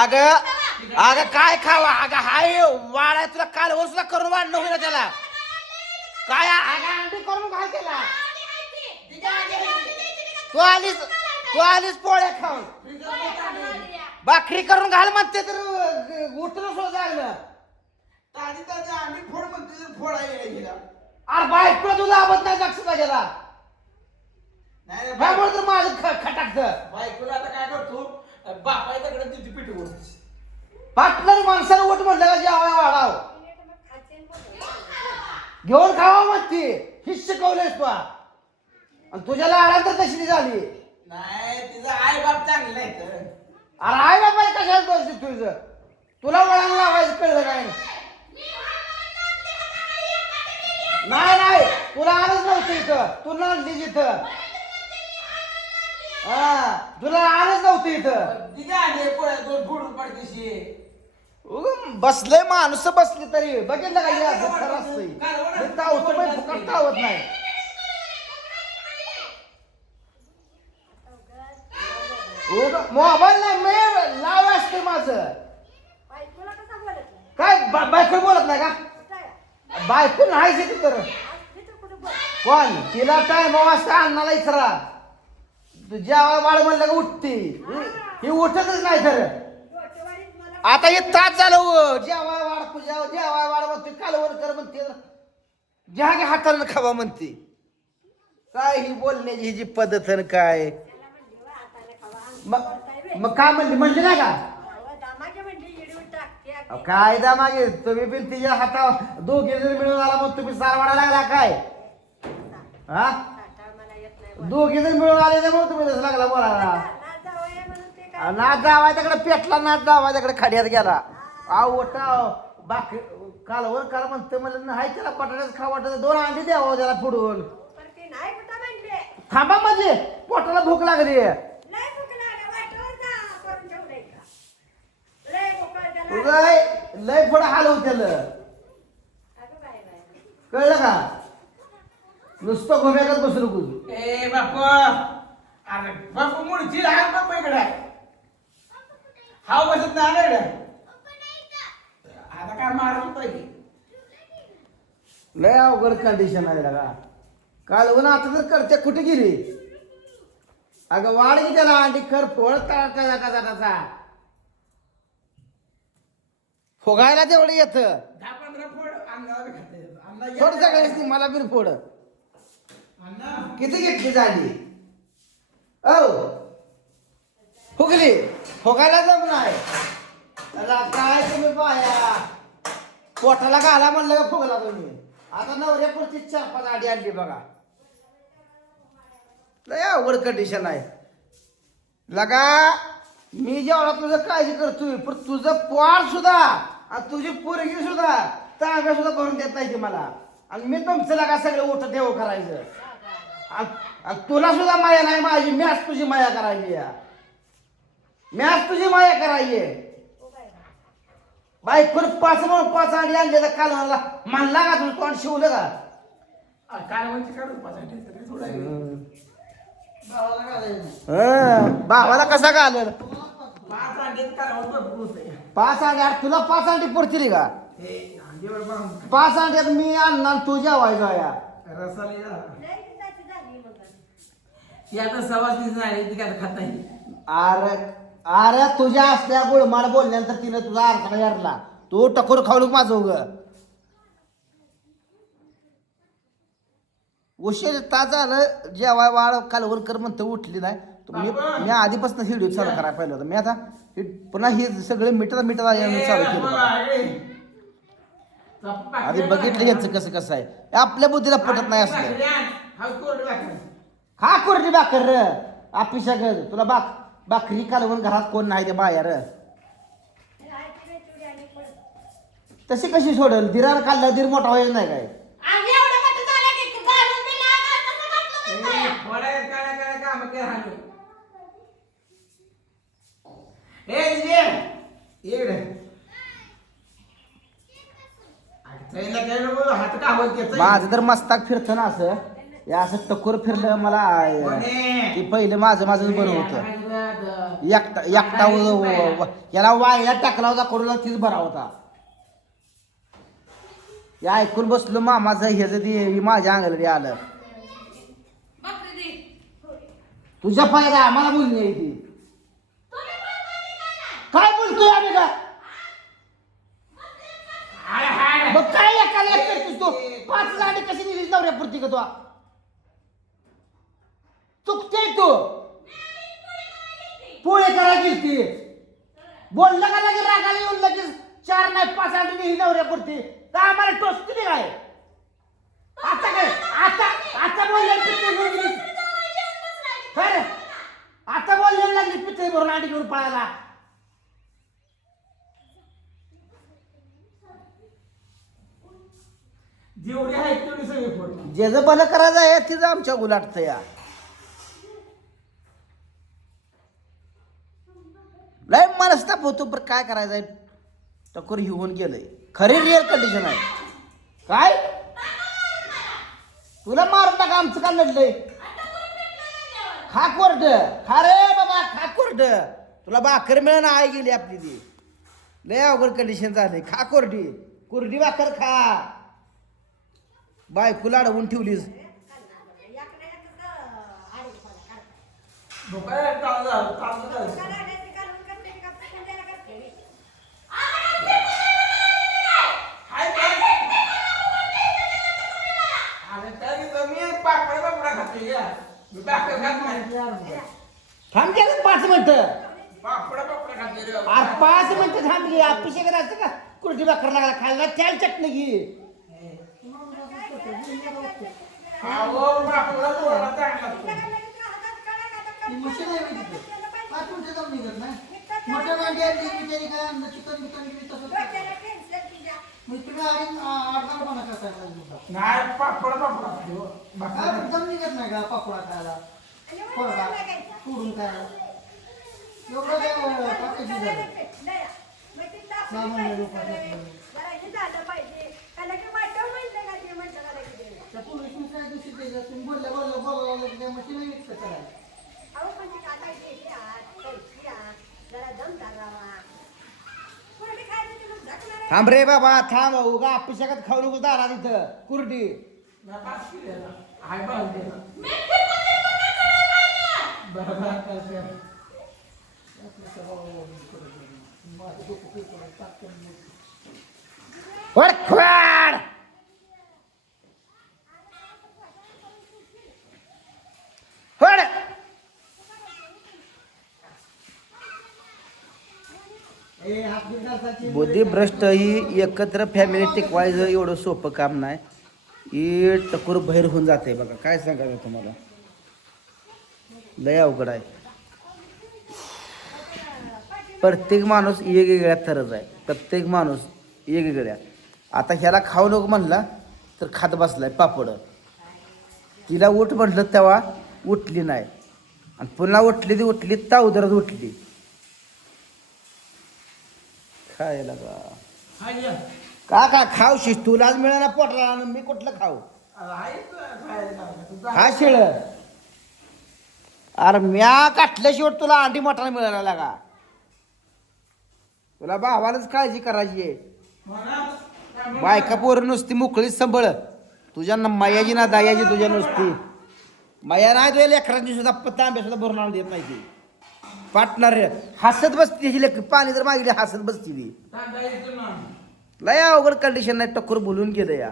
अगं अगं काय खावा अगं हाय वाळा तुला कालवर सुद्धा करून वाढणं होईल त्याला काय अगं अंडी करून घाल त्याला तू आलीस पोळ्या खाऊन भाकरी करून घाल म्हणते तर उठलं सुद्धा लागलं ताजी ताजी अंडी फोड म्हणते फोडायला गेला. अरे बायको तुला आवत नाही लक्षात गेला नाही त्यामुळे तर माझं खटाकतं बायकोला आता काय करतो बापाय तिकडे तिथे पिठवून पाटलं माणसाला उठ म्हटलं का जेवाय वाढाव घेऊन खावा म्हणते हिच शिकवलंयस तू आणि तुझ्या लाडा तर तशी झाली नाही तिचा आई बाप चांगला आहे तर अरे आई बाबा कशाला दोष तुझं तुला वळण लावायचं कळलं काय नाही तुला आलंच नव्हतं इथं तुला आणलीच इथं हा तुला आलंच नव्हतं इथं तिथे आले पोळ्या दोन फोडून पडतेशी बसले माणूस बसले तरी बघितलं का हे असं खरं असतं तावतो पण फुकट तावत नाही मोबाईल नाही मी लाव असते माझं काय बायको बोलत नाही का बायको नाही तर कोण तिला टाइम वाजता अन्नाला इचरा जेव्हा वाढ म्हणलं का उठते ही उठतच नाही तर आता हे तास झालं जेव्हा वाढ जेव्हा वाढ म्हणते कालवर कर म्हणते ज्या घ्या हातानं खावा म्हणते काय ही बोलण्याची ही जी पद्धत काय मग काय म्हणली नाही का काय दा मागे तुम्ही पण तिच्या हाता दोघे जण मिळून आला मग तुम्ही सारवाडा लागला काय हा दोघे जण मिळून आले मग तुम्ही तसं लागला बोलायला नाच जावाय तिकडे पेटला नाच जावाय तिकडे खाड्यात गेला आव ओटा बाकी कालवर काल म्हणते म्हणलं नाही त्याला बटाट्याच खा वाटत 2 अंडी द्यावं त्याला फोडून थांबा म्हणजे पोटाला भूक लागली तुझं लय थोडं हाल होत्याल कळलं का नुसतं घोम्याकच बसलो तुझ ए बापू अरे बापू मुडची लहान बापू इकडे हाव बसत नाही इकडे आता काय मारत होता लय अवघड कंडिशन आहे का काल उन्हा आता तर करते कुठे गेली अगं वाढ की त्याला अंडी कर फोड तळा फोगायला तेवढं येत 10-15 फोड अंगाला बी खाते अंगाला थोड सगळ्याच मला बिन फोड अण्णा किती घेतली झाली औ फुगली फोगायला जम नाही त्याला काय तुम्ही पाया पोटाला घाला म्हणलं का फुगला तुम्ही आता नवऱ्यापुरती 4-5 अंडी आणली बघा लय अवघड कंडिशन आहे लगा मी जेवढा तुझं काळजी करतोय पण तुझं पोळ सुद्धा आणि तुझी पोरगी सुद्धा तांब्या सुद्धा भरून देत नाही ती मला आणि मी तुमचं लगा सगळं उठं ठेव करायचं आणि तुला सुद्धा माया नाही माझी मॅच तुझी माया करायची मॅच तुझी माया करायची बायकोर 5 अंडी आणले तर काल म्हणला का तुझं तोंड शिवलं का काय म्हणजे काढून पाच भावाला कसा घालल 5 अंड्यात कालवण भरपूर होते 5 अंडी तुला 5 अंडी पुरतील का हे अंडीवर पण 5 अंड्यात मी आणणार तू जेवायचा या रसाला आता सवासनीच नाही ती काय खात नाही अरे अरे तुझ्या असल्या गोळमाळ बोलल्यानंतर तिने तुझा अर्थ यारला तू टकोर खाऊ नको माझं उग उशीर तास झालं जेवाय वाढ कालवर कर म्हणतं उठली नाही मी आधीपासून व्हिडिओ चालू करायला पाहिलं होतं मी आता पुन्हा हे सगळे मीटर चालू केलं आधी बघितलं यांचं कसं कसं आहे आपल्या बुद्धीला पटत नाही असलं खा कोरडी भाकर र आपिशा घर तुला भाकरी कालवून घरात कोण नाही ते बाहेर तशी कशी सोडल दिरार खाल्ला दीर मोठा व्हायचं नाही काय माझं तर मस्ताक फिरतं ना असं हे असं टकोर फिरलं मला ते पहिलं माझं बरं होतं एकटा एकटा याला वायला टाकला होता करूला तीच बरा होता. या ऐकून बसलो मामाचं ह्याचं ते माझ्या अंगलडी आलं. तुझ्या फायदा आम्हाला बोलली आहे ती. काय बोलतोय आम्ही का? मग काय एकाला एक करतोस तू? 5 लाडी कशी दिलीस नवऱ्यापुरती का तू? चुकते तू. पोळे करायला गेलती. बोललं का लगेच रागाला येऊन लगेच 4 नाही 5 लाडी दिली नवऱ्यापुरती. का आम्हाला टोचती नाही काय? आता काय आता बोलले पितळी भरून खरं आता बोलले लागली पितळी भरून अंडी घेऊन पळायला. जेवढी आहे तेवढी सगळी फोड. जेचं भलं करायचं आहे तिचं आमच्या गुलाटचं या. लय मनस्ताप होतो पण काय करायचं आहे. टकोर हिवून गेलंय. खरी रिअल कंडिशन आहे. काय तुला मारून टाका आमचं का लढलंय. खा कोरड खा रे बाबा खा कोरड. तुला भाकर मिळणं आई गेली आपली ती. लय अवघड कंडिशन झाली. खा कोरडी कोरडी भाकर खा. बायकोला अडवून ठेवलीस. भोकायला चाललं. अरे काय घेतो मी पापडा खाते का? मी भाकर खात नाही. थांब घ्या 5 मिनिटं. पापडा खाते रे. अरे 5 मिनिटं थांब घे. अपिशे करायचं का कुर्टी भाकर लागला खायला त्याला चटणी घे. अहो पापडा थोडा चांगला असतो. नाही पापडा खाते. पापडा खायला सोडून खायला एवढं काय तुम्ही बोलल्या थांब रे बाबा थांब. उगा अपिशेकात खाऊ नको दारा तिथं कुर्डी. वडखवाड वड बुद्धिभ्रष्ट ही एकत्र फॅमिली टिकवायचं एवढं सोपं काम नाही. ही टकोर बाहेर होऊन जाते बघा. काय सांगायचं तुम्हाला. लय अवघड आहे. प्रत्येक माणूस वेगवेगळ्या थरच आहे. प्रत्येक माणूस वेगवेगळ्या. आता ह्याला खाऊ नको म्हणला तर खात बसलाय पापड. तिला उठ म्हटलं तेव्हा उठली नाही आणि पुन्हा उठली ती उठली तावदरच उठली. खायला का खाऊशीस तुलाच मिळाला पोटला. मी कुठलं खाऊ. खा शिळ. अरे म्या काटल्याशिवाय तुला अंडी मटण मिळायला लागा. तुला भावालाच काळजी करायची आहे. बायका पोरं नुसती मोकळीच संभळ. तुझ्या मायाची ना दायाची तुझ्या नुसती माया नाही. तुझ्या लेकरांची सुद्धा तांब्या सुद्धा भरून आणून देत नाही ती. पाटणार हसत बसती त्याची लेकर. पाणी जर मागितली हसत बसती ती. लय अवघड कंडिशन नाही. टक्कर बोलून गेलं या.